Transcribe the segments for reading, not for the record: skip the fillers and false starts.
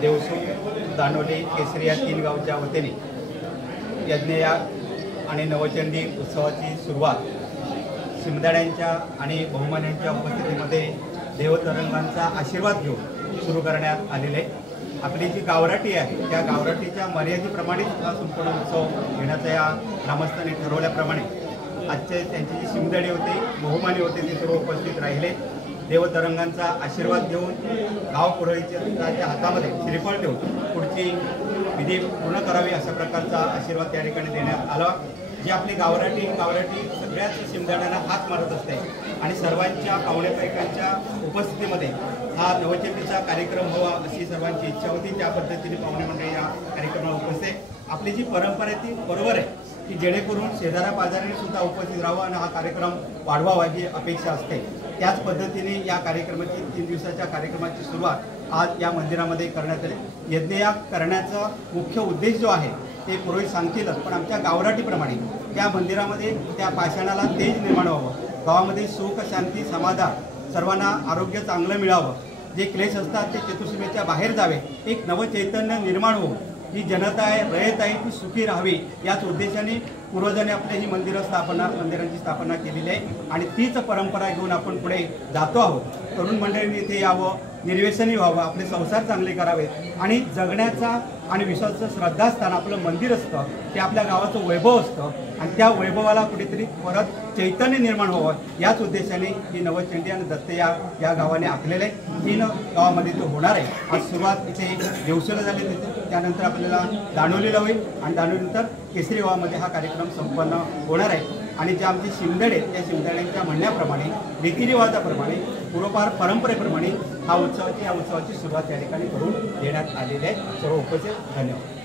देवसूर दानोली केसरी या 3 गावच्या वतीने यज्ञयाग आणि नवचंडी उत्सवाची सुरुवात शिमदाड्यांच्या आणि बहुमान्यांच्या उपस्थितीमध्ये देवतरंगांचा आशीर्वाद घेऊन सुरू करण्यात आलेले। आपली जी गावराटी आहे त्या गावराटीच्या मर्यादेप्रमाणेच हा संपूर्ण उत्सव घेण्याचा या ग्रामस्थांनी ठरवल्याप्रमाणे आजचे त्यांची जी शिमदाडी होती, बहुमानी होते, ते सर्व उपस्थित राहिले। देवतरंगांचा आशीर्वाद घेऊन गाव पुरोहिताच्या हातामध्ये श्रीफळ देऊन पुढची विधी पूर्ण करावी अशा प्रकारचा आशीर्वाद त्या ठिकाणी देण्यात आला। जी आपली गावराटी सगळ्याच शिमदाड्यांना हात मारत असते आणि सर्वांच्या पाहुण्यापैकांच्या उपस्थितीमध्ये हा नवचंडीचा कार्यक्रम व्हावा अशी सर्वांची इच्छा होती। त्या पद्धतीने पाहुणे मंडळी या कार्यक्रमाला उपस्थित। आपली जी परंपरा आहे ती बरोबर आहे की जेणेकरून शेजाऱ्या पाजाऱ्यांनी सुद्धा उपस्थित राहावं आणि हा कार्यक्रम वाढवावा ही अपेक्षा असते। त्याच पद्धतीने या कार्यक्रमाची 3 दिवसाच्या कार्यक्रमाची सुरुवात आज या मंदिरामध्ये करण्यात आली। यज्ञयाग करण्याचा मुख्य उद्देश जो आहे ते पुरोहित सांगतीलच, पण आमच्या गावराटीप्रमाणे त्या मंदिरामध्ये त्या पाषाणाला तेज निर्माण व्हावं, गावामध्ये सुख शांती समाधान सर्वांना आरोग्य चांगलं मिळावं, जे क्लेश असतात ते चतुर्सीमेच्या बाहेर जावे, एक नवचैतन्य निर्माण होऊन जी जनता आहे रयत आहे ती सुखी राहावी याच उद्देशाने पूर्वजांनी आपल्या ही मंदिरांची स्थापना केलेली आहे आणि तीच परंपरा घेऊन आपण पुढे जातो आहोत। तरुण मंडळींनी इथे यावं, निर्व्यसनी व्हावं, आपले संसार चांगले करावेत आणि जगण्याचा आणि विश्वासाचं श्रद्धास्थान आपलं मंदिर असतं, ते आपल्या गावाचं वैभव असतं आणि त्या वैभवाला कुठेतरी परत चैतन्य निर्माण व्हावं याच उद्देशाने ही नवचंडी आणि दत्तयाग या गावाने आखलेलं आहे। 3 गावामध्ये तो होणार आहे। आज सुरुवात इथे देवसूरला झाली, त्यानंतर आपल्याला दानोलीला होईल आणि दानोलीनंतर केसरी गावामध्ये हा कार्यक्रम संपन्न होणार आहे। आणि जे आमचे शिमदाडे त्या शिमदाड्यांच्या म्हणण्याप्रमाणे रीतिरिवाजाप्रमाणे पूर्वपार परंपरेप्रमाणे या उत्सवाची सुरुवात या ठिकाणी करून देण्यात आलेली आहे। सर्व उपस्थित धन्यवाद।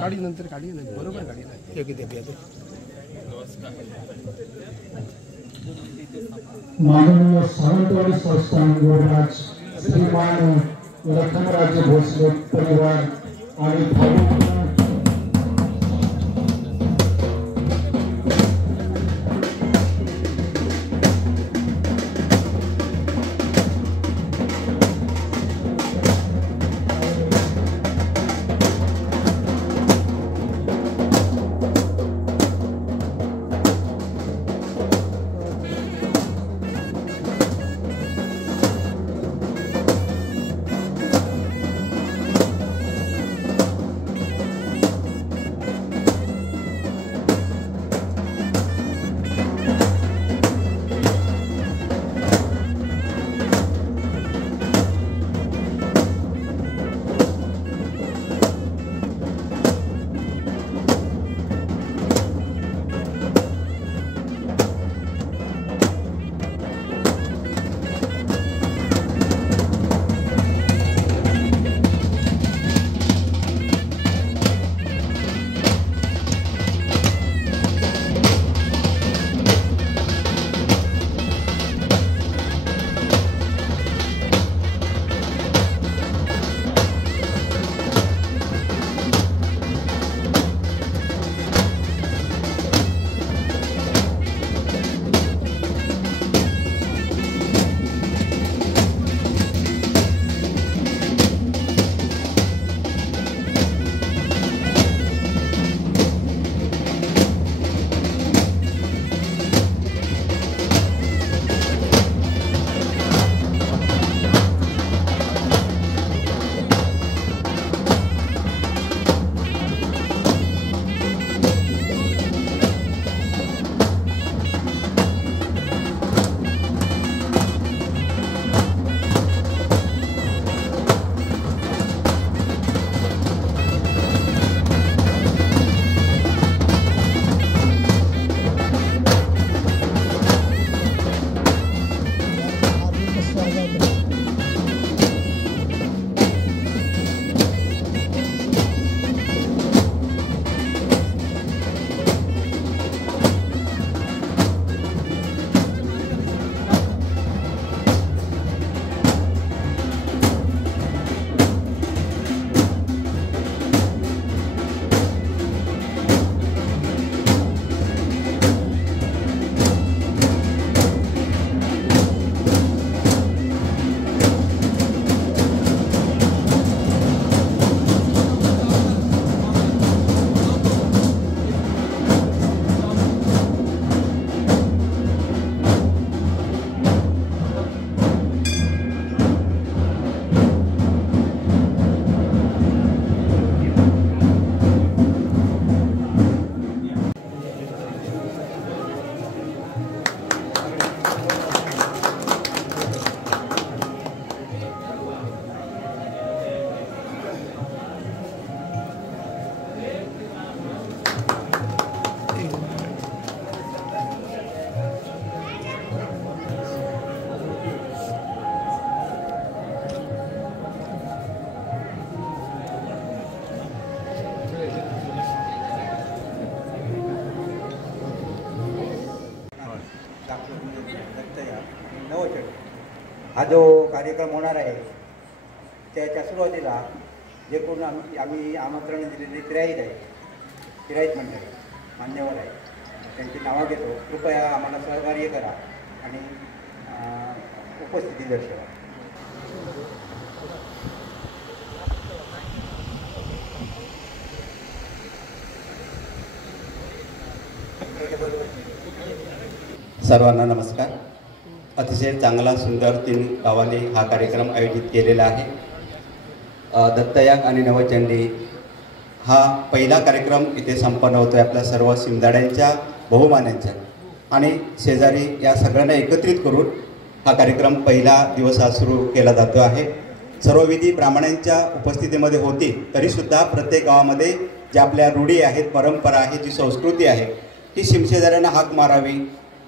गाडी नंतर गाडी नाही बरोबर गाडी नाही योग्य ते माननीय सावंतवाडी संस्थान युवराज श्रीमान लखनराजे भोसले परिवार आणि भाऊ हा जो कार्यक्रम होणार आहे त्याच्या सुरुवातीला जे कोण आम्ही आमंत्रण दिलेले किराईत मंडळी मान्यवर आहे त्यांची नावं घेतो. कृपया आम्हाला सहकार्य करा आणि उपस्थिती दर्शवा. सर्वांना नमस्कार. अतिशय चांगला सुंदर 3 गावांनी हा कार्यक्रम आयोजित केलेला आहे. दत्तयाग आणि नवचंडी हा पहिला कार्यक्रम इथे संपन्न होतो आहे आपल्या सर्व सिमदाड्यांच्या बहुमान्यांच्या आणि शेजारी या सगळ्यांना एकत्रित करून हा कार्यक्रम पहिला दिवस आज सुरू केला जातो आहे. सर्व विधी ब्राह्मणांच्या उपस्थितीमध्ये होती तरीसुद्धा प्रत्येक गावामध्ये ज्या आपल्या रूढी आहेत, परंपरा आहे, जी संस्कृती आहे ती सिमशेजाऱ्यांना हाक मारावी,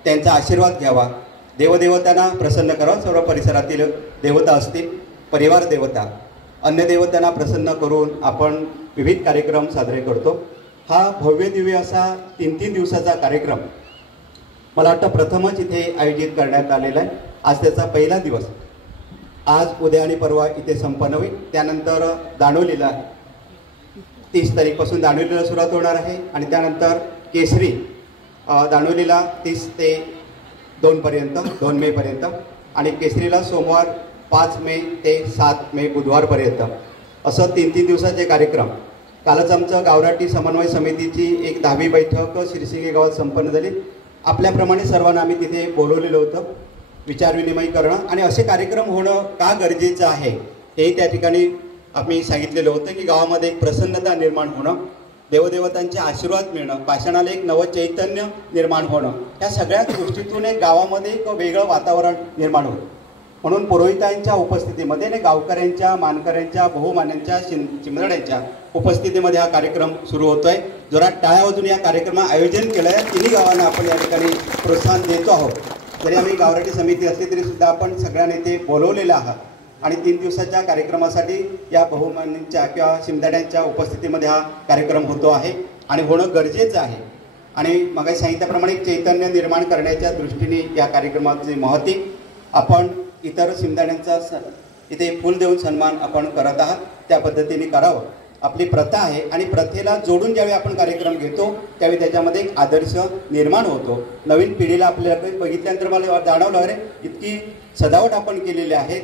त्यांचा आशीर्वाद घ्यावा, देवदेवतांना प्रसन्न करावं. सर्व परिसरातील देवता असतील, परिवार देवता, अन्य देवतांना प्रसन्न करून आपण विविध कार्यक्रम साजरे करतो। हा भव्य दिव्य असा 3 दिवसाचा कार्यक्रम मला वाटतं प्रथमच इथे आयोजित करण्यात आलेला आहे। आज त्याचा पहिला दिवस, आज उद्या आणि परवा इथे संपन्न होईल। त्यानंतर दांडोलीला 30 तारीखपासून दांडोलीला सुरुवात होणार आहे आणि त्यानंतर केसरी दांडोलीला 30 ते 2 पर्यंत 2 मे पर्यंत आणि केसरीला सोमवार 5 मे ते 7 मे बुधवारपर्यंत असं 3 दिवसाचे कार्यक्रम। कालच आमचं गावराटी समन्वय समितीची एक 10वी बैठक शिरसिंगे गावात संपन्न झाली। आपल्याप्रमाणे सर्वांना आम्ही तिथे बोलवलेलं होतं, विचारविनिमय करणं आणि असे कार्यक्रम होणं का गरजेचं आहे हे त्या ठिकाणी आम्ही सांगितलेलं होतं की गावामध्ये एक प्रसन्नता निर्माण होणं, देवदेवतांचे आशीर्वाद मिळणं, पाषाणाला एक नवं चैतन्य निर्माण होणं, या सगळ्याच गोष्टीतून एक गावामध्ये एक वेगळं वातावरण निर्माण होतं। म्हणून पुरोहितांच्या उपस्थितीमध्ये आणि गावकऱ्यांच्या, मानकऱ्यांच्या, बहुमान्यांच्या, चिमरड्यांच्या उपस्थितीमध्ये हा कार्यक्रम सुरू होतोय। जोरात टाळ्या वाजून या कार्यक्रमाचं आयोजन केलं आहे। तिन्ही गावांना आपण या ठिकाणी प्रोत्साहन देतो आहोत। जरी आम्ही गावराटी समिती असली तरी सुद्धा आपण सगळ्यांनी ते बोलवलेलं आहात आणि 3 दिवसाच्या कार्यक्रमासाठी या बहुमान्यांच्या किंवा शिमदाड्यांच्या उपस्थितीमध्ये हा कार्यक्रम होतो आहे आणि होणं गरजेचं आहे। आणि मग सांगितल्याप्रमाणे चैतन्य निर्माण करण्याच्या दृष्टीने या कार्यक्रमाचे महत्त्व आपण इतर शिमदाड्यांचा इथे फूल देऊन सन्मान आपण करत आहात, त्या पद्धतीने करावं आपली प्रथा आहे। आणि प्रथेला जोडून ज्यावेळी आपण कार्यक्रम घेतो त्यावेळी त्याच्यामध्ये एक आदर्श निर्माण होतो। नवीन पिढीला आपल्याला बघितल्यानंतर मला जाणवलं अरे इतकी सजावट आपण केलेली आहे,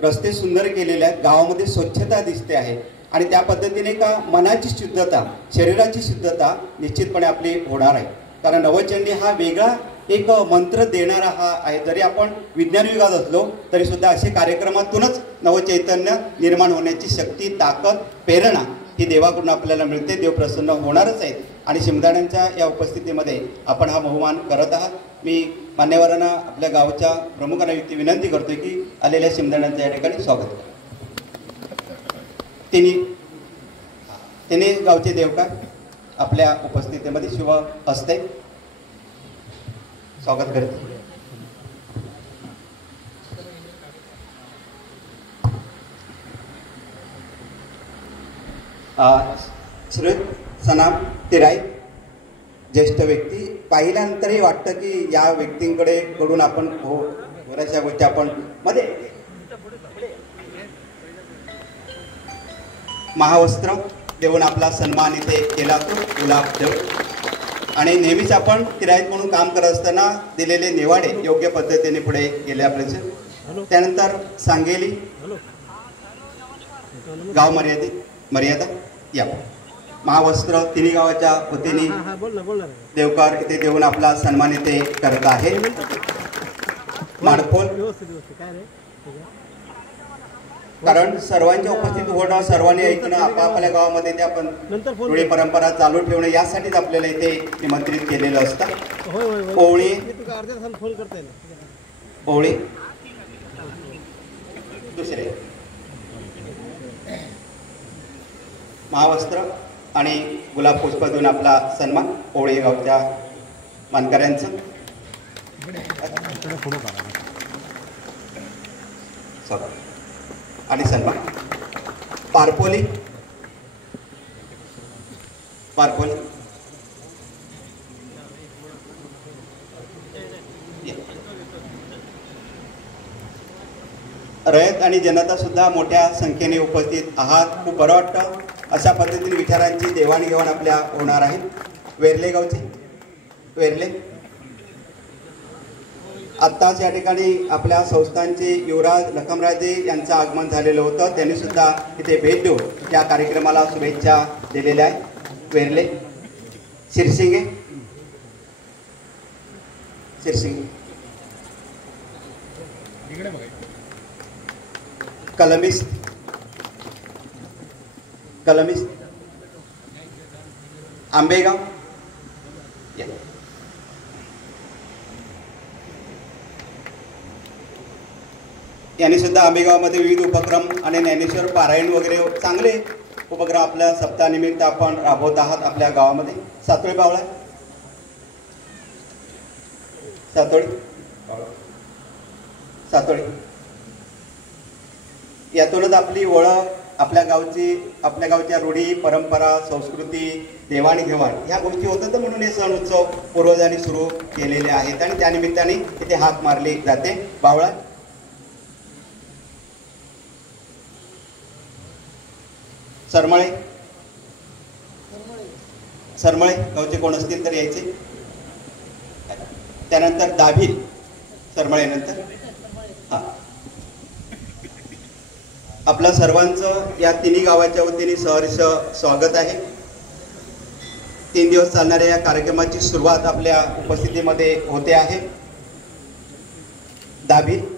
रस्ते सुंदर केलेले आहेत, गावामध्ये स्वच्छता दिसते आहे आणि त्या पद्धतीने का मनाची शुद्धता, शरीराची शुद्धता निश्चितपणे आपली होणार आहे। कारण नवचंडी हा वेगळा एक मंत्र देणारा हा आहे। जरी आपण विज्ञान युगात असलो तरी सुद्धा असे कार्यक्रमातूनच नवचैतन्य निर्माण होण्याची शक्ती, ताकद, प्रेरणा ही देवाकडून आपल्याला मिळते। देव प्रसन्न होणारच आहेत आणि शिमदाड्यांच्या या उपस्थितीमध्ये आपण हा बहुमान करत आहात। मी मान्यवरांना, आपल्या गावच्या प्रमुखांना विनंती करतोय की आलेल्या शिमदाड्यांचं या ठिकाणी स्वागत करा। तिन्ही गावचे देवकार आपल्या उपस्थितीमध्ये शिव हस्ते स्वागत करते। सुरेश सनाम तिराई, ज्येष्ठ व्यक्ती, पाहिल्यानंतरही वाटतं की या व्यक्तींकडे कडून आपण बऱ्याचशा गोष्टी आपण मध्ये महावस्त्र देऊन आपला सन्मान इथे केला तो गुलाब देऊन आणि नेहमीच आपण तिराईत म्हणून काम करत असताना दिलेले निवाडे योग्य पद्धतीने पुढे गेल्या पाहिजे। त्यानंतर सांगेली गाव मर्यादा या महावस्त्र तिन्ही गावाच्या वतीने देवकार इथे देऊन आपला सन्मान इथे करत आहे। माडफोल, कारण सर्वांच्या उपस्थित होणं, सर्वांनी ऐकणं, आपापल्या गावामध्ये ते आपण पुढे परंपरा चालू ठेवणं यासाठीच आपल्याला इथे निमंत्रित केलेलं असतं। ओवळी दुसरे महावस्त्र आणि गुलाब पुष्प देऊन आपला सन्मान ओवळी गावच्या मानकऱ्यांचं आणि सन्मान। पारपोली रयत आणि जनता सुद्धा मोठ्या संख्येने उपस्थित आहात। खूप बरं वाटतं। अशा पद्धतीने विचारांची देवाणघेवाण आपल्या होणार आहे। वेरले गावचे वेरले आत्ताच या ठिकाणी आपल्या संस्थांचे युवराज लखमराजे यांचं आगमन झालेलं होतं। त्यांनी सुद्धा इथे भेट देऊन या कार्यक्रमाला शुभेच्छा दिलेल्या आहेत। वेरले शिरसिंगे कलमिस्त आंबेगाव यांनी सुद्धा आंबेगावमध्ये विविध उपक्रम आणि ज्ञानेश्वर पारायण वगैरे चांगले उपक्रम आपल्या सप्ताहानिमित्त आपण राबवत आहात आपल्या गावामध्ये। सातोळी पावळा सातोळी यातूनच आपली ओळख आपल्या गावच्या रूढी, परंपरा, संस्कृती, देवाणघेवाण ह्या गोष्टी होतात, तर म्हणून हे सण उत्सव पूर्वजांनी सुरू केलेले आहेत आणि त्यानिमित्ताने इथे हाक मारली जाते. बावळा सरमळे गावचे कोण असतील तर यायचे. त्यानंतर दाभिल सरमळेनंतर. हा, आपलं सर्वांचं या तिन्ही गावाच्या वतीने सहर्ष स्वागत आहे. 3 दिवस चालणाऱ्या या कार्यक्रमाची सुरुवात आपल्या उपस्थितीमध्ये होते आहे. दाभिल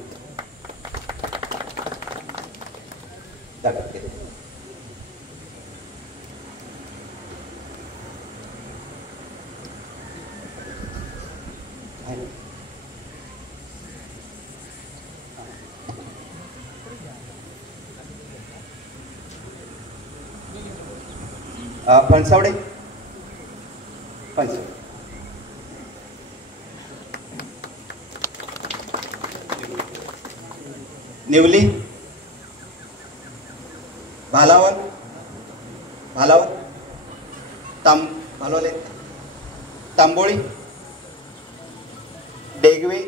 फणसावडे निवली भालावल तांबोळी डेगवे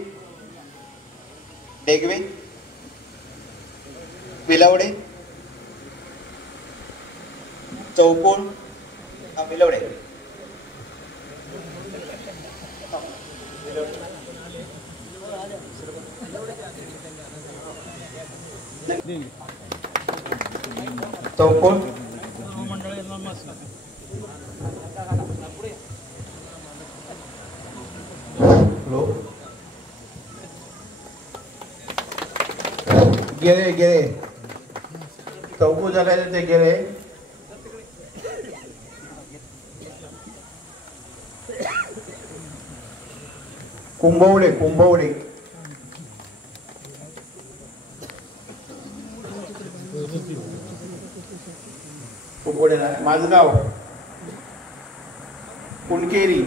विलवडे चौकोन विलवडे चौकोन गेले चौको झाले ते गेले. कुंभवडे माझगाव कुणकेरी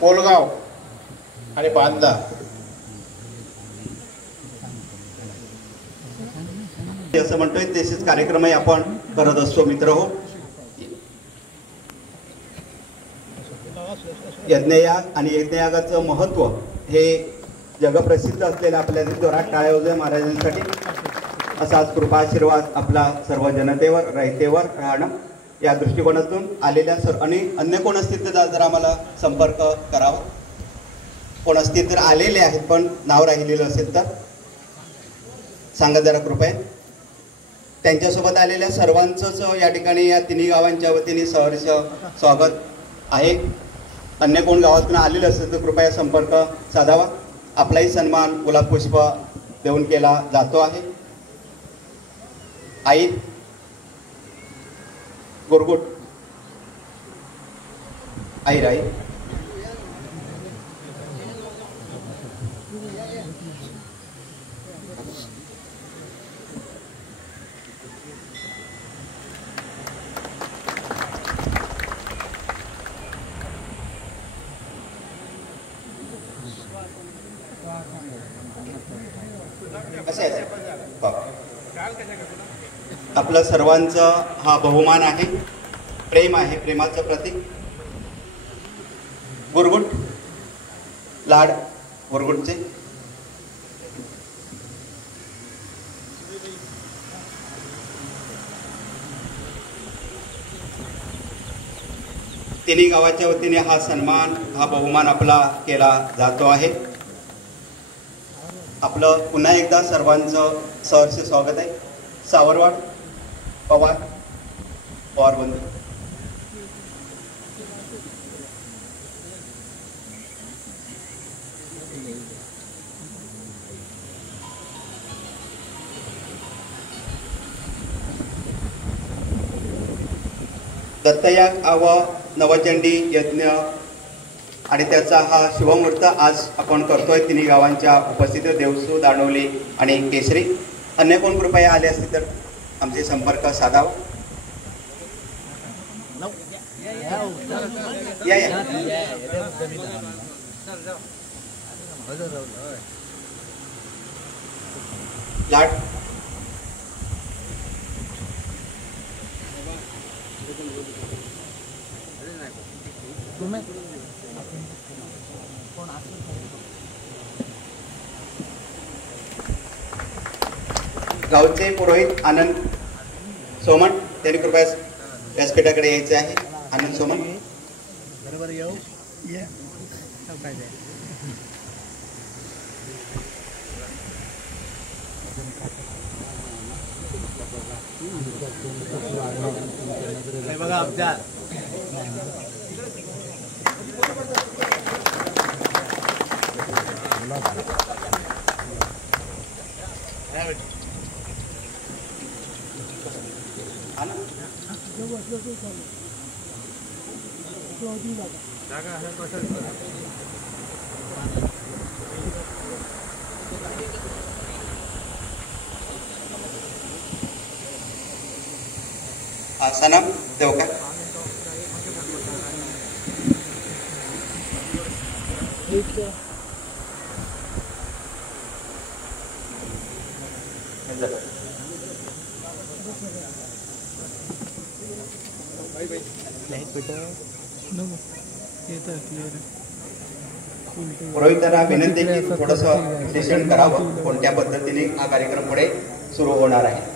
कोलगाव आणि बांदा. असं म्हणतोय तसेच कार्यक्रमही आपण करत असतो मित्रहो. यज्ञयाग आणि यज्ञयागाचं महत्त्व हे जगप्रसिद्ध असलेलं आपल्या जोरात टाळ्या वाजवा महाराजांसाठी. असाच कृपा आशीर्वाद आपला सर्व जनतेवर रयतेवर राहणं या दृष्टिकोनातून आलेल्या आणि अन्य कोण असतील तर जर आम्हाला संपर्क करावा. कोण असतील तर आलेले आहेत पण नाव राहिलेलं असेल तर सांगा जरा कृपया. त्यांच्यासोबत आलेल्या सर्वांचंच या ठिकाणी या तिन्ही गावांच्या वतीने सहर्ष स्वागत आहे. अन्य कोण गावातून आलेलं असेल तर कृपया संपर्क साधावा. आपलाही सन्मान गुलाब पुष्प देऊन केला जातो आहे. आई गोरगुट आई राई आपलं सर्वांचं हा बहुमान आहे, प्रेम आहे, प्रेमाचं प्रतीक. गुरगुट लाड गुरगुटचे तिन्ही गावाच्या वतीने हा सन्मान हा बहुमान आपला केला जातो आहे. आपलं पुन्हा एकदा सर्वांचं सहर्ष स्वागत आहे. सावरवाड पवार बंधू दत्तयाग व नवचंडी यज्ञ आणि त्याचा हा शुभमुहूर्त आज आपण करतोय तिन्ही गावांच्या उपस्थितीत देवसू दाणवली आणि केसरी. अन्य कोण कृपया आले असतील तर आमचे संपर्क साधावा. या लाट गावचे पुरोहित आनंद सोमण त्यांनी कृपया व्यासपीठाकडे यायचे आहे. आनंद सोमण. बघा अफजाल सनम देव का पुरोहितांना विनंती की थोडंसं विश्लेषण करावं कोणत्या पद्धतीने हा कार्यक्रम पुढे सुरू होणार आहे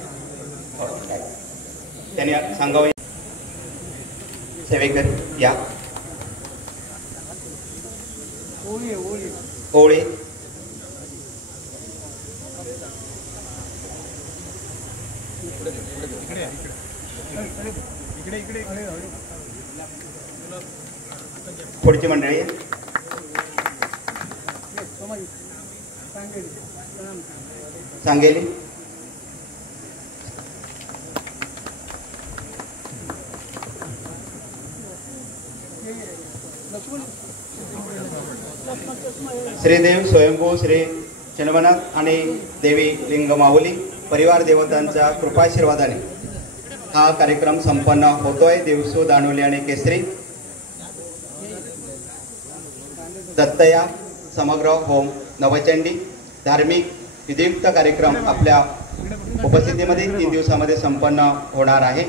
त्यांनी सांगावे. सेवेकर या ओळे पुढची मंडळी सांगेली श्रीदेव स्वयंभू श्री चन्मनाथ आणि देवी लिंग माऊली परिवार देवतांच्या कृपाशीर्वादाने हा कार्यक्रम संपन्न होतोय. देवसू दानोली आणि केसरी दत्तया समग्र होम नवचंडी धार्मिक विधियुक्त कार्यक्रम आपल्या उपस्थितीमध्ये 3 दिवसामध्ये संपन्न होणार आहे.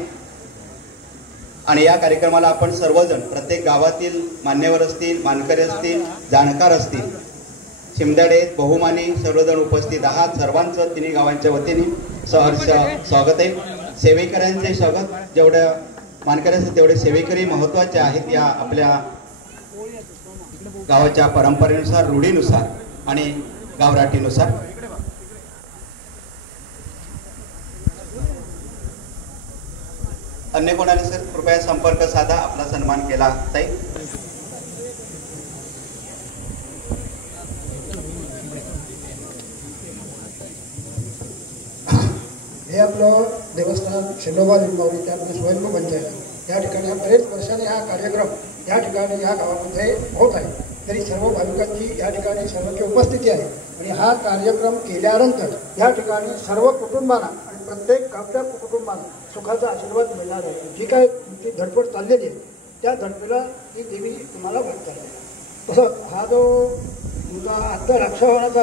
आणि या कार्यक्रमाला आपण सर्वजण प्रत्येक गावातील मान्यवर असतील, मानकरी असतील, जाणकार असतील, शिमदाडे बहुमानी सर्वजण उपस्थित आहात. सर्वांचं तिन्ही गावांच्या वतीने सहर्ष स्वागत आहे. सेवेकऱ्यांचे स्वागत. जेवढ्या मानकरी असतील तेवढे सेवेकरी महत्त्वाचे आहेत या आपल्या गावाच्या परंपरेनुसार, रूढीनुसार आणि गावराटीनुसार. अन्य कोणाला सर कृपया संपर्क साधा, आपला सन्मान केला जाईल. हे आपलं देवस्थान शेंडोबा लिंबावली त्यामध्ये स्वयंभू पंचायत या ठिकाणी बरेच वर्षाने हा कार्यक्रम या ठिकाणी या गावामध्ये होत आहे. तरी सर्व भाविकांची या ठिकाणी सर्वांची उपस्थिती आहे आणि हा कार्यक्रम केल्यानंतर या ठिकाणी सर्व कुटुंबांना आणि प्रत्येक गावच्या कुटुंबांना सुखाचा आशीर्वाद मिळणार आहे. जी काय तुमची धडपड चाललेली आहे त्या धडपडीला ही देवी तुम्हाला वाटत आहे. तसं हा जो तुमचा आत्ता रक्षावनाचा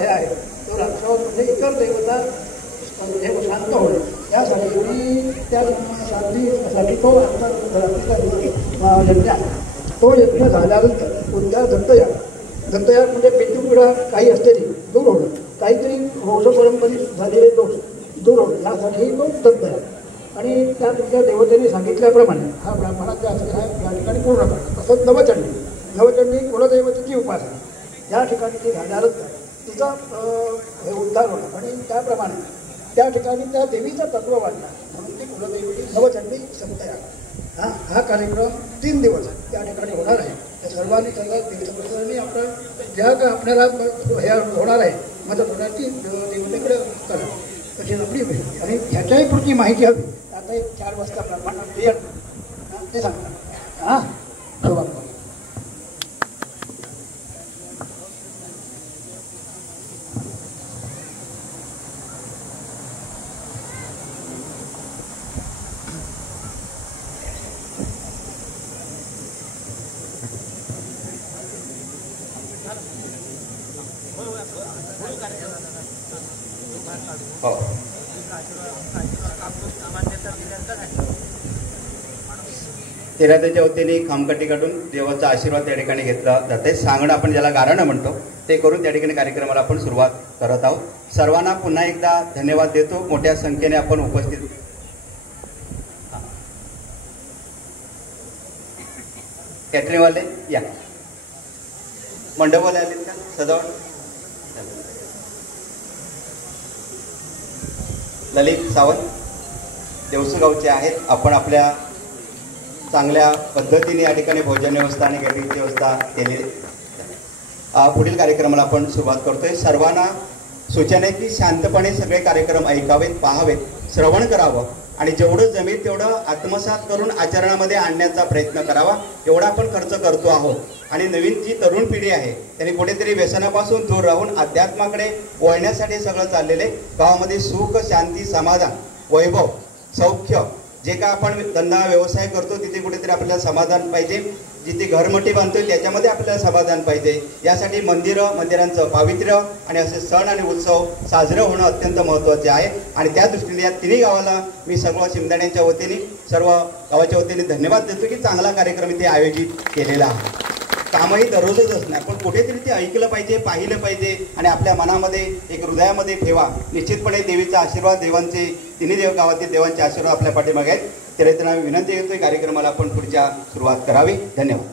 हे आहे तो रक्षावन म्हणजे इतर देवता हे शांत होईल यासाठी मी त्या शांतीसाठी तो यज्ञ तो यज्ञ झाल्यानंतर कोणत्या दत्तयाग म्हणजे पितृपिढा काही असलेली दूर होणं, काहीतरी वंशपरंपरित झालेले दोष दूर होणं यासाठी तो दत्तयाग आणि त्या तुमच्या देवतेने सांगितल्याप्रमाणे हा ब्राह्मणाचा असलेला या ठिकाणी पूर्ण करतो. तसंच नवचंडी कुलदैवतेची उपासना या ठिकाणी ती झाल्यानंतर तिचा हे उद्धार होणार आणि त्याप्रमाणे त्या ठिकाणी त्या देवीचं तत्व वाढणार म्हणून ती कुलदेवी नवचंडी सप्तयाग हा कार्यक्रम 3 दिवस त्या ठिकाणी होणार आहे. त्या सर्वांनी देवीचं आपलं ज्या काय आपल्याला हे होणार आहे मदत होणार ती देवतेकडे करा तशी आपली होईल. आणि ह्याच्याही पुढची माहिती हवी आता 4 वाजता ब्राह्मणात ते सांगतात हां बरोबर. तेराद्याच्या वतीने खामकटीकडून देवाचा आशीर्वाद त्या ठिकाणी घेतला जाते. सांगणं आपण ज्याला गारणं म्हणतो ते करून त्या ठिकाणी कार्यक्रमाला आपण सुरुवात करत आहोत. सर्वांना पुन्हा एकदा धन्यवाद देतो. मोठ्या संख्येने आपण उपस्थित. कॅटरिंगवाले या, मंडपवाले आले का सजावट. ललित सावंत देवसुगावचे आहेत. आपण आपल्या चांगल्या पद्धतीने या ठिकाणी भोजन व्यवस्था आणि कॅटरिंगची व्यवस्था केलेली. पुढील कार्यक्रमाला आपण सुरुवात करतोय. सर्वांना सूचना आहे की शांतपणे सगळे कार्यक्रम ऐकावेत, पाहावेत, श्रवण करावं आणि जेवढं जमेल तेवढं आत्मसात करून आचरणामध्ये आणण्याचा प्रयत्न करावा. एवढा आपण खर्च करतो आहोत. आणि नवीन जी तरुण पिढी आहे त्यांनी कुठेतरी व्यसनापासून दूर राहून अध्यात्माकडे वळण्यासाठी सगळं चाललेले. गावामध्ये सुख, शांती, समाधान, वैभव, सौख्य, जे काय आपण धंदा व्यवसाय करतो तिथे कुठेतरी आपल्याला समाधान पाहिजे. जिथे घरमोठी बांधतोय त्याच्यामध्ये आपल्याला समाधान पाहिजे. यासाठी मंदिरांचं पावित्र्य आणि असे सण आणि उत्सव साजरे होणं अत्यंत महत्त्वाचे आहे. आणि त्या दृष्टीने या तिन्ही गावाला मी सर्व शिमदाड्यांच्या वतीने, सर्व गावाच्या वतीने धन्यवाद देतो की चांगला कार्यक्रम इथे आयोजित केलेला आहे. कामही दररोजच असणार पण कुठेतरी ते ऐकलं पाहिजे, पाहिलं पाहिजे आणि आपल्या मनामध्ये एक हृदयामध्ये ठेवा. निश्चितपणे देवीचा आशीर्वाद, देवांचे तिन्ही गावातील देवांचे आशीर्वाद आपल्या पाठीमागे आहेत. त्याला आम्ही विनंती करतोय कार्यक्रमाला आपण पुढच्या सुरुवात करावी. धन्यवाद.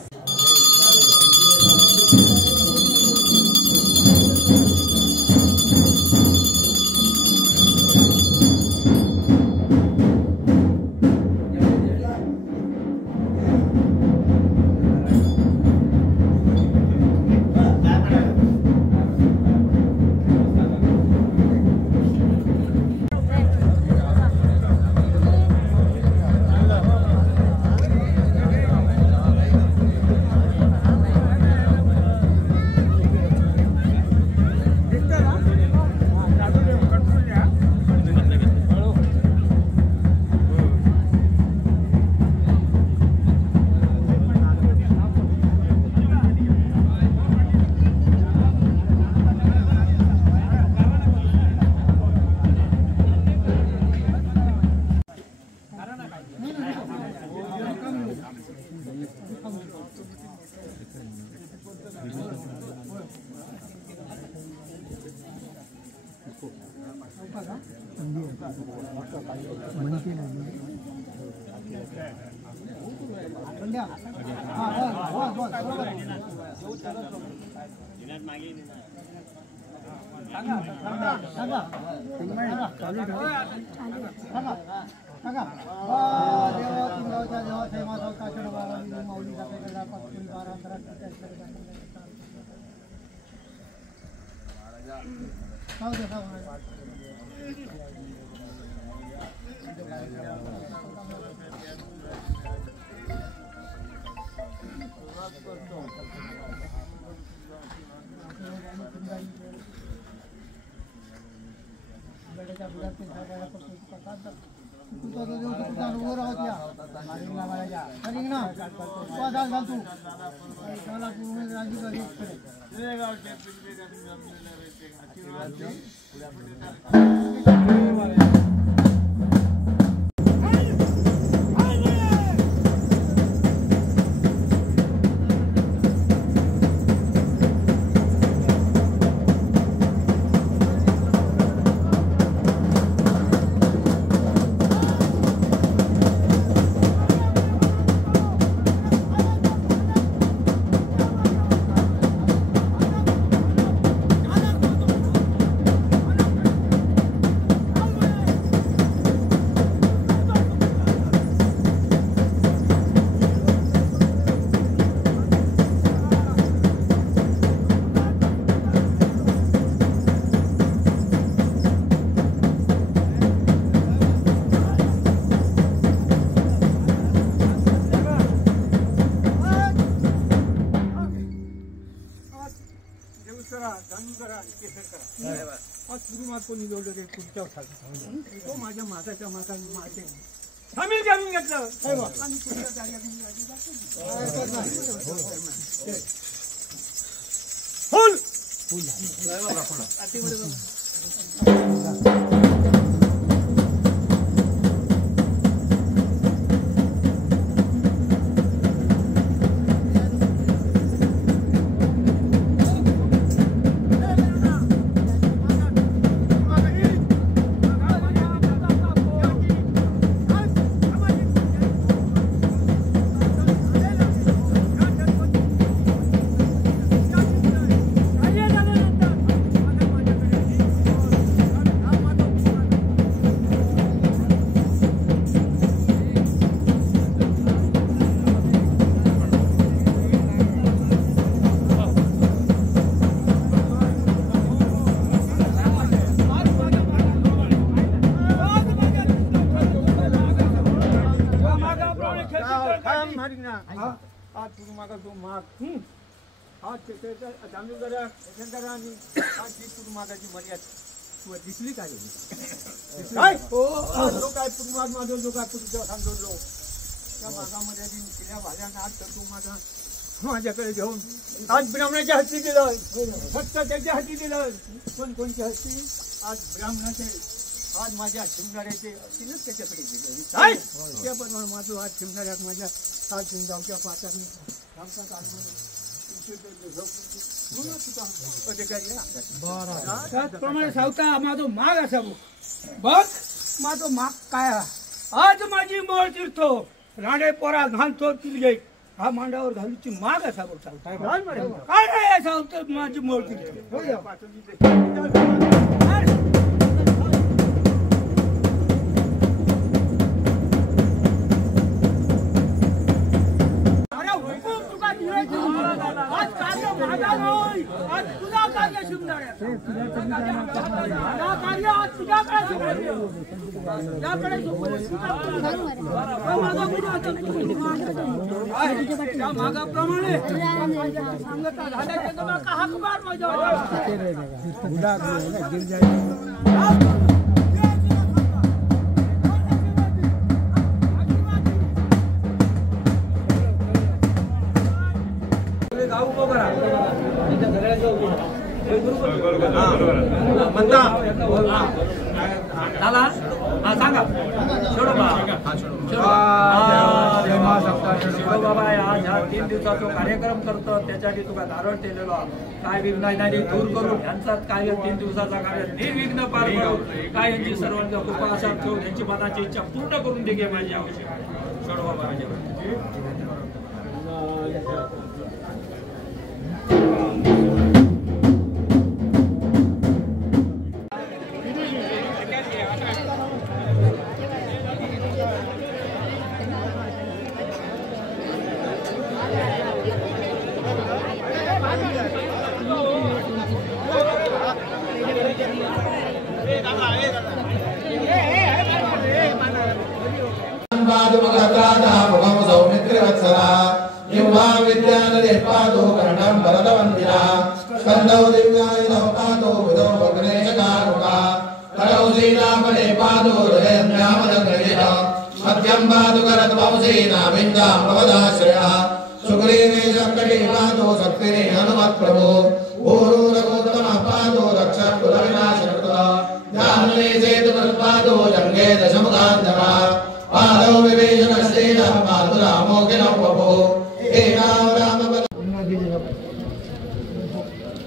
तो माझ्या माताच्या माता माझे सामील करून घेतलं आणि तुझ्या जागी काम मारी ना आज तू मागा तू माग आज ते जामीन करा करा आणि आज तू मागाची मर्यादा तू दिसली काय काय हो काय पुरमाग माझं जो काय पुढच्या सांगतो त्या मागामध्ये केल्या भाज्यांना आज तर तू माझ्याकडे घेऊन आज ब्राह्मणाच्या हस्ती दिलं फक्त त्याच्या हाती दिलं पण कोणत्या हस्ती आज ब्राह्मणाचे आज माझ्या शिमगाड्याचे हस्तीनच त्याच्याकडे दिलं काय त्याप्रमाणे माझं आज शिमगाड्यात माझ्या आज शिमगावच्या पात्राने त्याचप्रमाणे सावता माझो माग असा बघ माझो माग काय आज माझी मोळ चिरतो राणे पोरा घालतो तिरगे हा मांडावर घालूची माग असा बघ सावता काय नाही सावता माझी मोळ चिरतो मागाप्रमाणे सांगता झाल्या हाकबार सांगा बाबा आज ह्या 3 दिवसाचा कार्यक्रम करतो त्याच्यासाठी तुका धारण केलेलो काय विघ्नांनी दूर करून यांचाच काय 3 दिवसाचा कार्य निर्विघ्न पार करून काय यांची सर्वांच्या कृपा असा ठेवून यांची मनाची इच्छा पूर्ण करून दे माझी आवश्यक सोड बाबा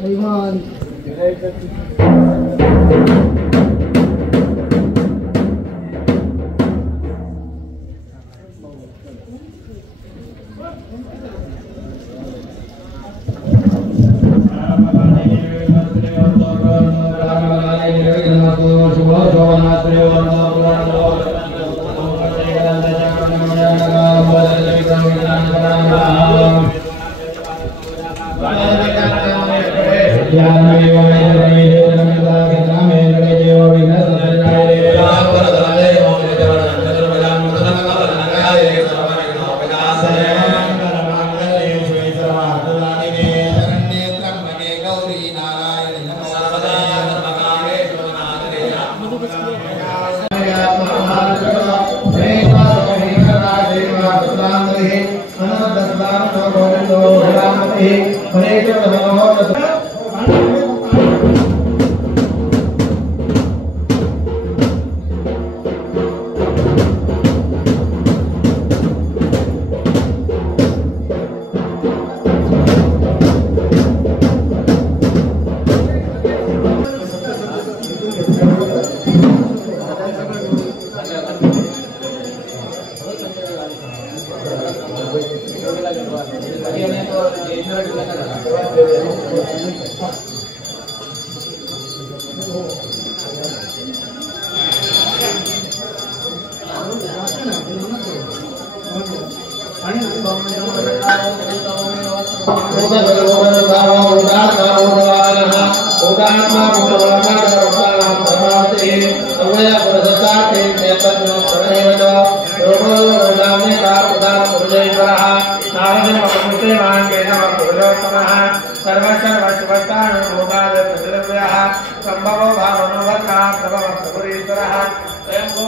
Terima kasih. सर्वेश्वरः नारदममुष्टेवान् केशवपुरोत्तमः सर्वशर्वशिवस्तानुभूतादिप्रतिद्रव्यः सम्भवो भावनोभर्ता प्रभवः प्रभुरीश्वरः स्वयंभो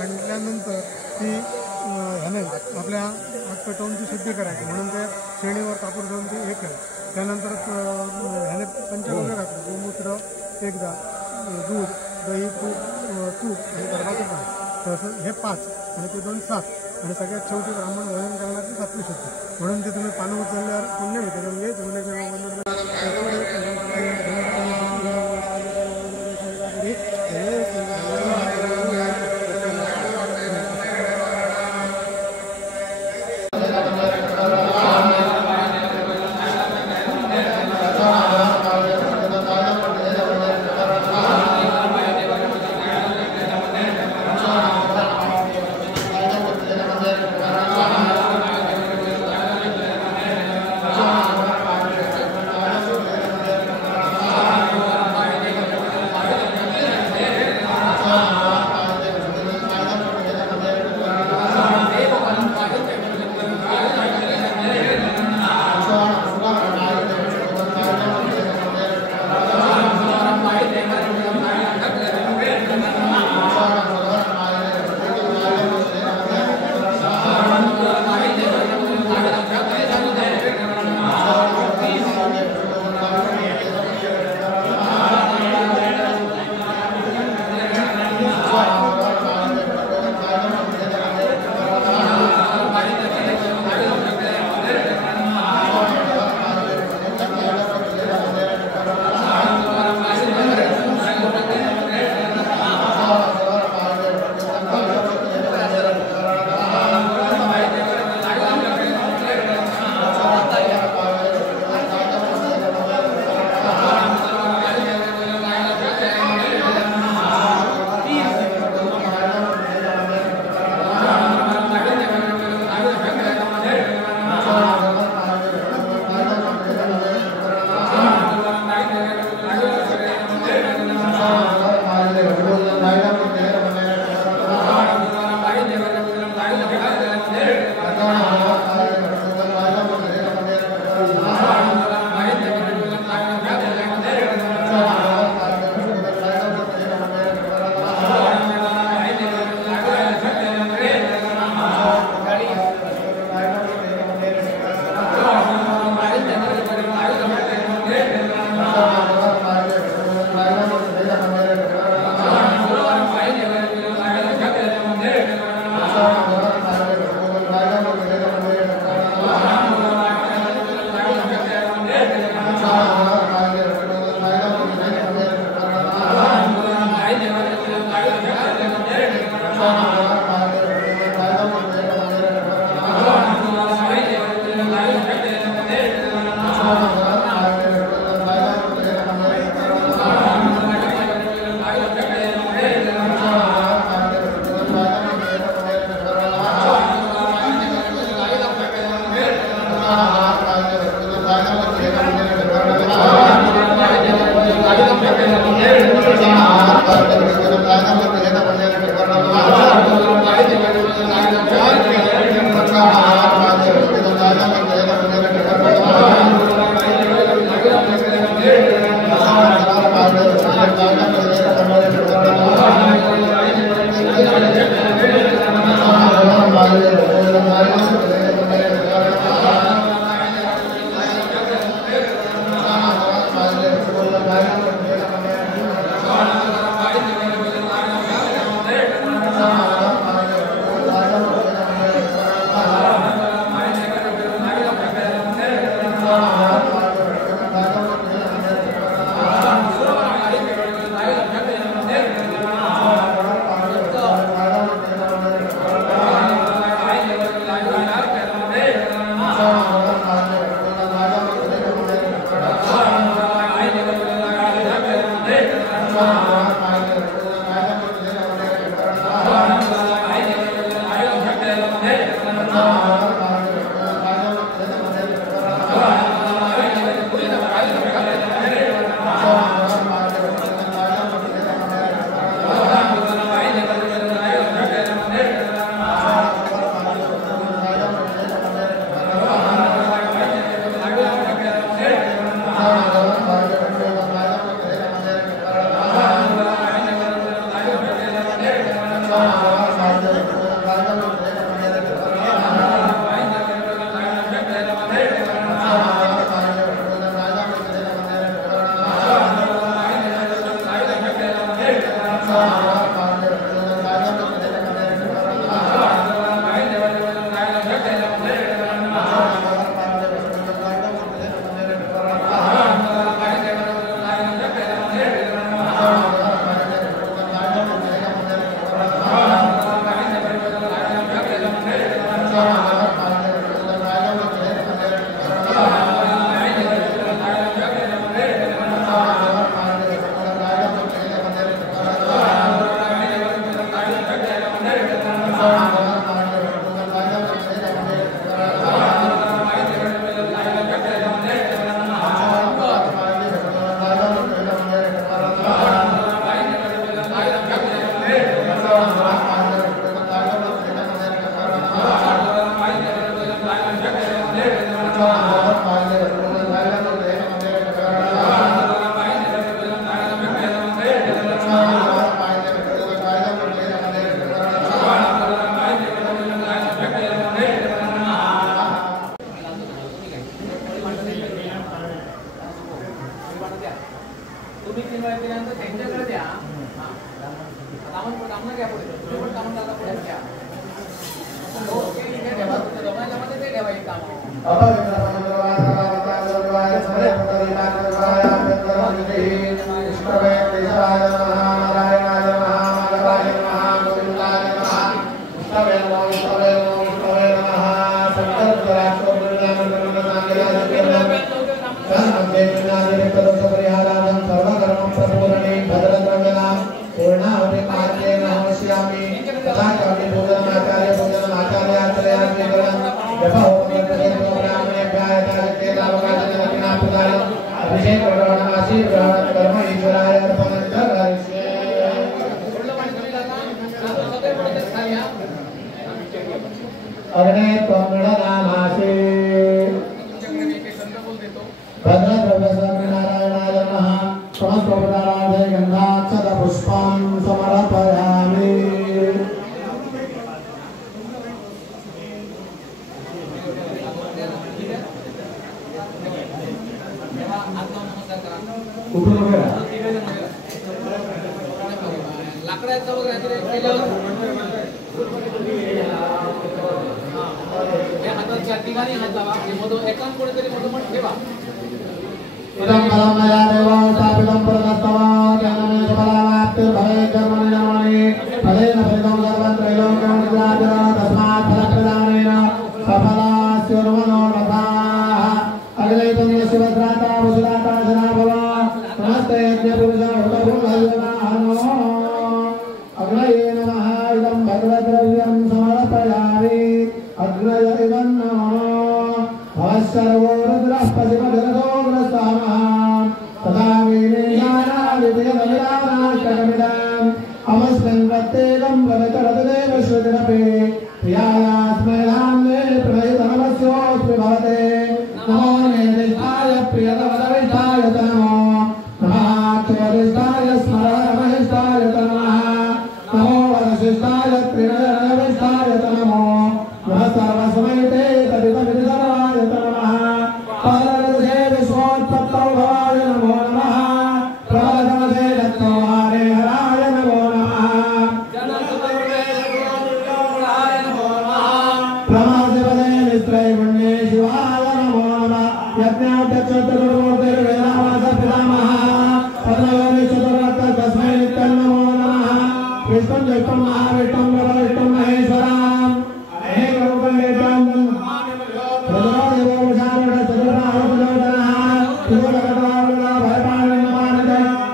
खणल्यानंतर ती ह्याने आपल्या हात पेटवून शुद्धी करायची म्हणून ते श्रेणीवर कापूर घेऊन ती हे केलं. त्यानंतर ह्याने पंचगव्य घातलं, गोमूत्र एकदा, दूध, दही, तूप आणि गर्भाचं पाणी, तसं हे 5 आणि ते 2 7 आणि सगळ्यात शेवटी ब्राह्मण भोजन करण्याची 7वी शुद्धी. म्हणून ते तुम्ही पानं उचलल्यावर पुण्य मिळते. म्हणजे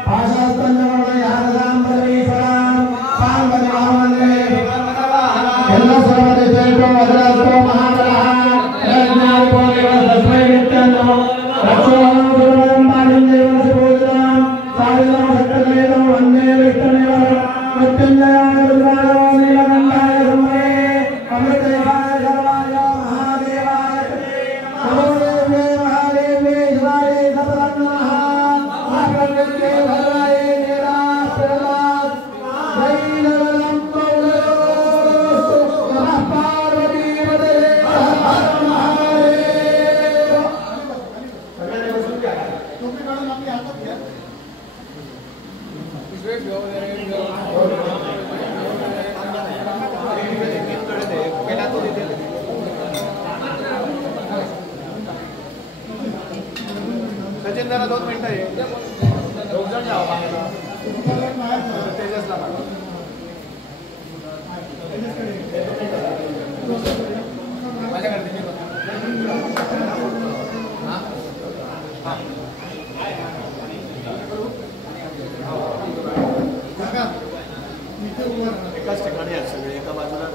Pasal सचिन जरा 2 मिनिटं आहे. दोघजण जावं तेजसला एकाच ठिकाणी आहेत सगळे एका बाजूला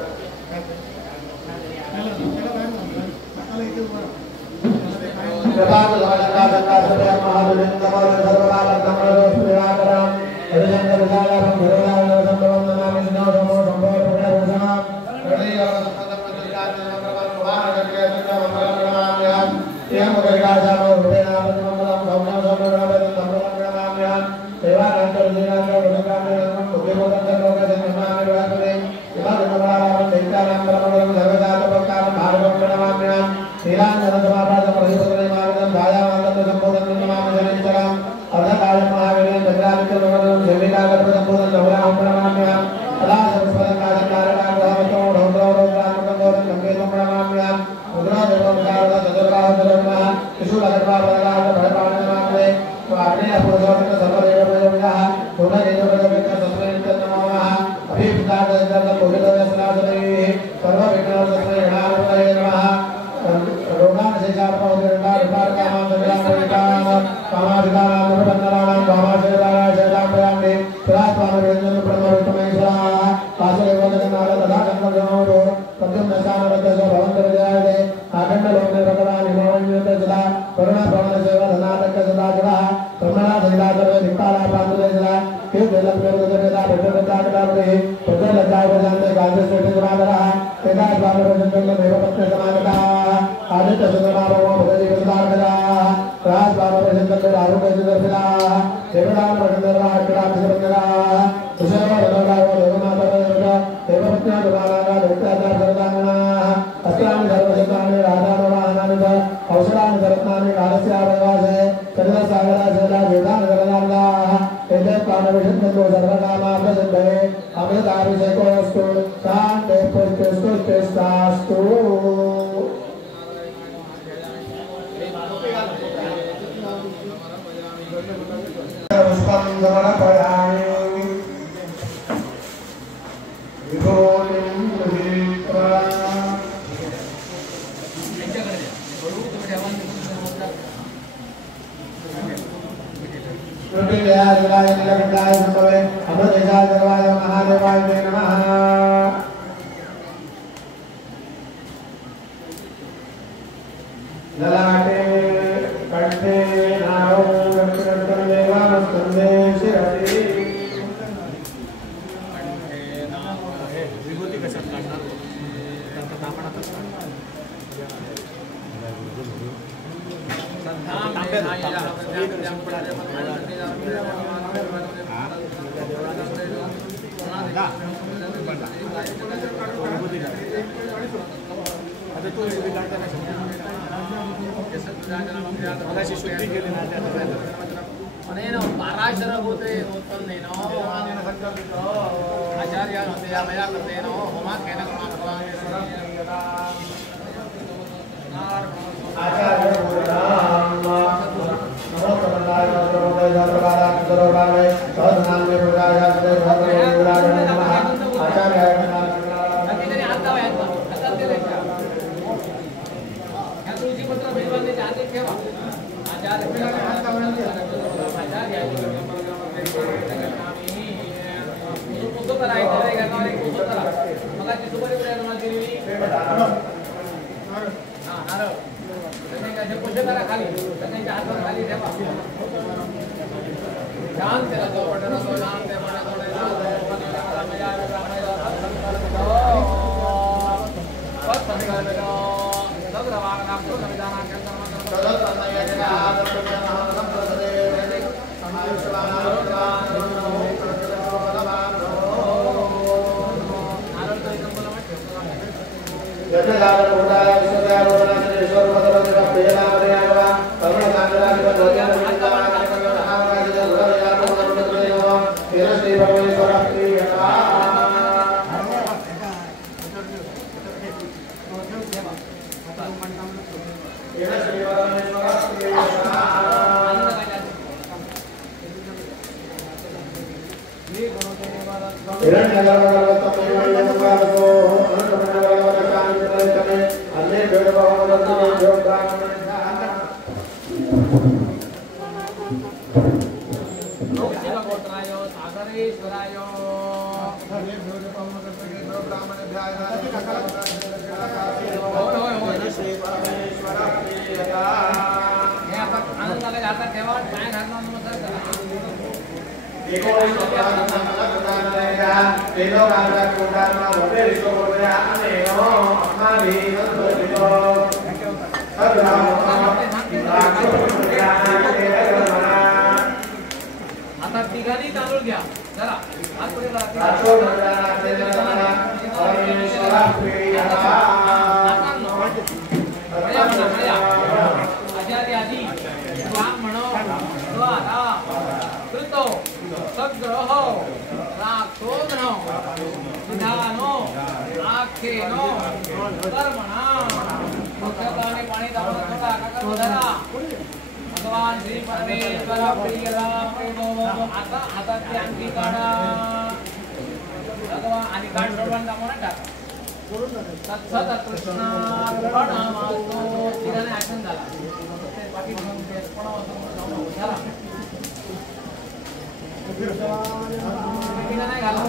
Gracias. आता तिघांनी तांदूळ घ्या जरा हात पुढे आचार्य आधी राम म्हणो कृतो सग्रह राक्षोद्नो विधानो आखेनो कर्मणा भक्ताने पाणी दाबून थोडा काका धरा भगवान श्री परमेश्वर प्रियला आता हातातली अंगठी काढा भगवान आणि काढ सोडून दाबून टाका सत्सत कृष्णार्पणमस्तु तिघांनी ऍक्शन झाला बाकी झाला नाही घाला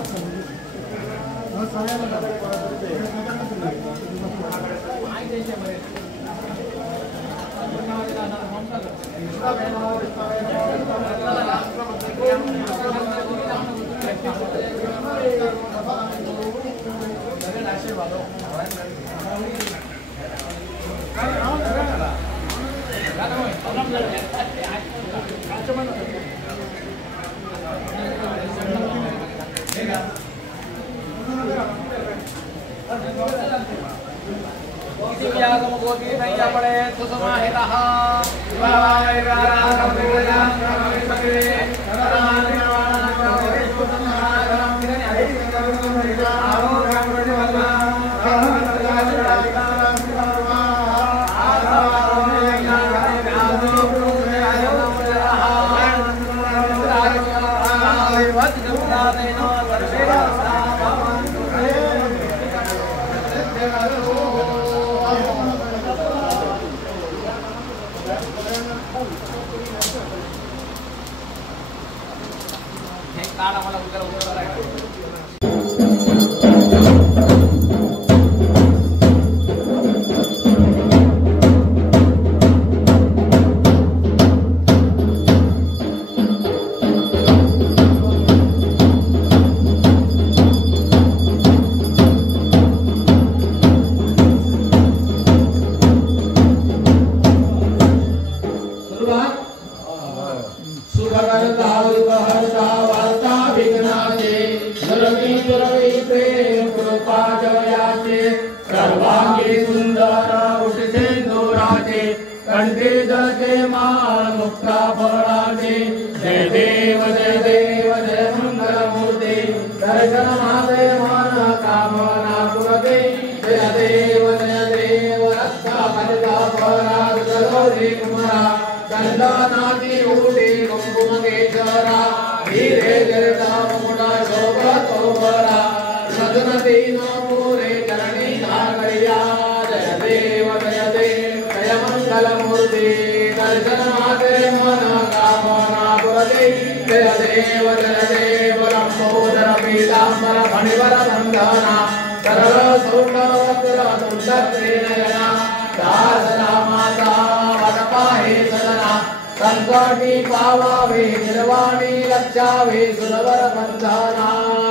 संकटी पावावे निर्वाणी रक्षावे सुरवर बंधना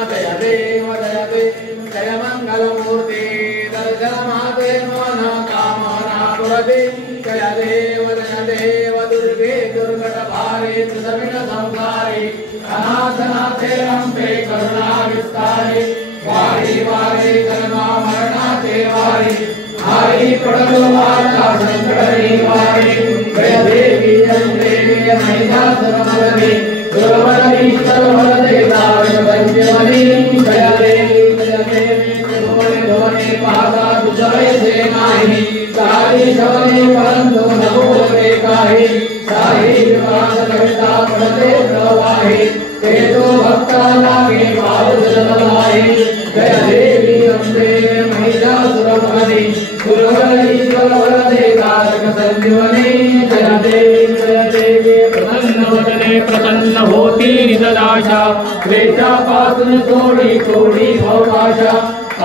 जय देव जय मंगल मूर्ति दर्शन माते मन कामना पुरते जय देव दुर्गे दुर्गट भारी त्रिदमिन संहारी अनाथनाथे अम्बे करुणा विस्तारी वारी वारी जन्म मरणाचे वारी आई पडलो माता संकटरी वारी जय देवी महिषासुरमर्दिनी दुर्वरणी सर्वदेवता पंचमणी जय देवी त्रिभुवने भुवने पादा दुसरे से नाही सारी शवने परंतु न बोले काही साई विवाद कविता पडते प्रवाही ते तो भक्ताला जगदम्बाये जय देवी अम्बे महिषासुरमर्दिनी सुरवरदे कारक संजीवनी जय देवी प्रसन्नवदने प्रसन्न होती निददाशा क्लेशापासून सोडी सोडी भवपाशा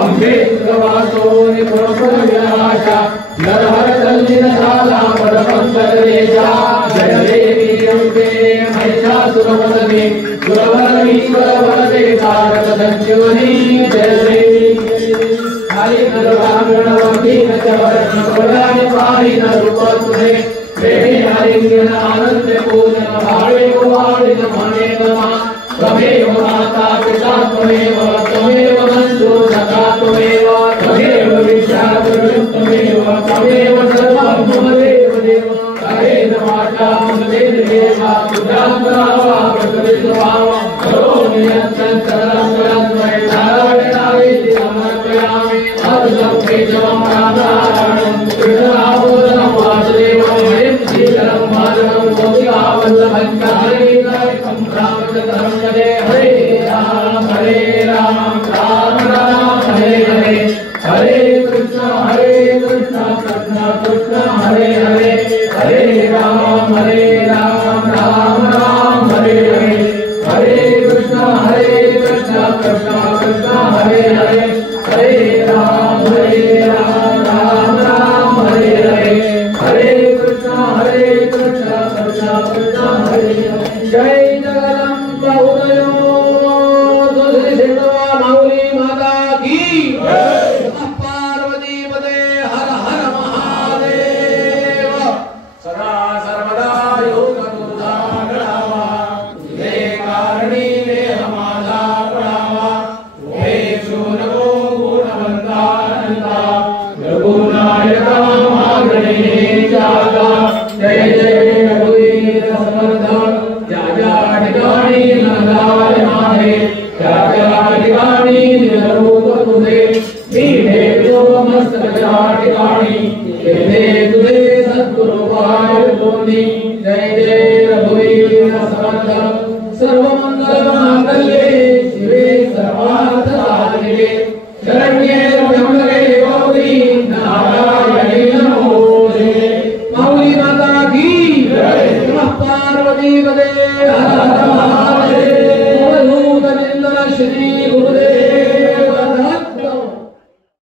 अम्बे सुरवासो निपुरपुर विनाशा नरहर तल्लिन शाला पदपंकजदेशा जय देवी अम्बे महिषासुरमर्दिनी सुरवरदे कारक संजीवनी जय देवी हरि नरवांगणवती नचवर्ण प्रदान पाहि नरूपत्वे देवी हरिंगन आनंद पूजन भावे वाडिन मने नमः त्वमेव माता पिता त्वमेव त्वमेव बन्धु सखा त्वमेव त्वमेव विद्या त्वमेव त्वमेव सर्वं मम देव देव तवेन वाचा मम देव देवा तुझ्यात्मावा प्रकटितभावा करोमि यत्नं सकलं तस्मै नारायणावेति समर्पयामि अरुणं केशवं राधारणं कृष्णावदनं वासुदेवं हरिं शीतलं माधवं गोपिकावल्लभं च हरिनायकं रामचन्द्रं जय हरे राम राम राम हरे हरे हरे कृष्ण कृष्ण कृष्ण हरे हरे हरे राम राम राम हरे हरे हरे कृष्ण कृष्ण कृष्ण हरे हरे हरे राम राम राम हरे हरे हरे कृष्ण कृष्ण कृष्ण हरे हरे जय जगदम्बा उदयो तुलसी सेवा माऊली माता की पार्वती पदे हर हर महादेव सदा सर्वदा योग तुझा गणावा तुझे कारणी देह माझा पडावा हे शूनको गुणवंतानंदा रघुनायका मागणे जागा जय जय रघुवीर समर्थ ज्या ज्या ठिकाणी नंदाय माहे त्या त्या ठिकाणी निरूप तुझे मी भेटलो मस्तकच्या ठिकाणी तेथे तुझे सद्गुरु पाय बोली जय जय रघुवीर समर्थ सर्व मंगल मांगल्ये शिवे सर्वार्थ साधिके शरण्ये त्र्यंबके गौरी नारायणी नमोस्तुते माऊली माता की जय नमः पार्वती पदे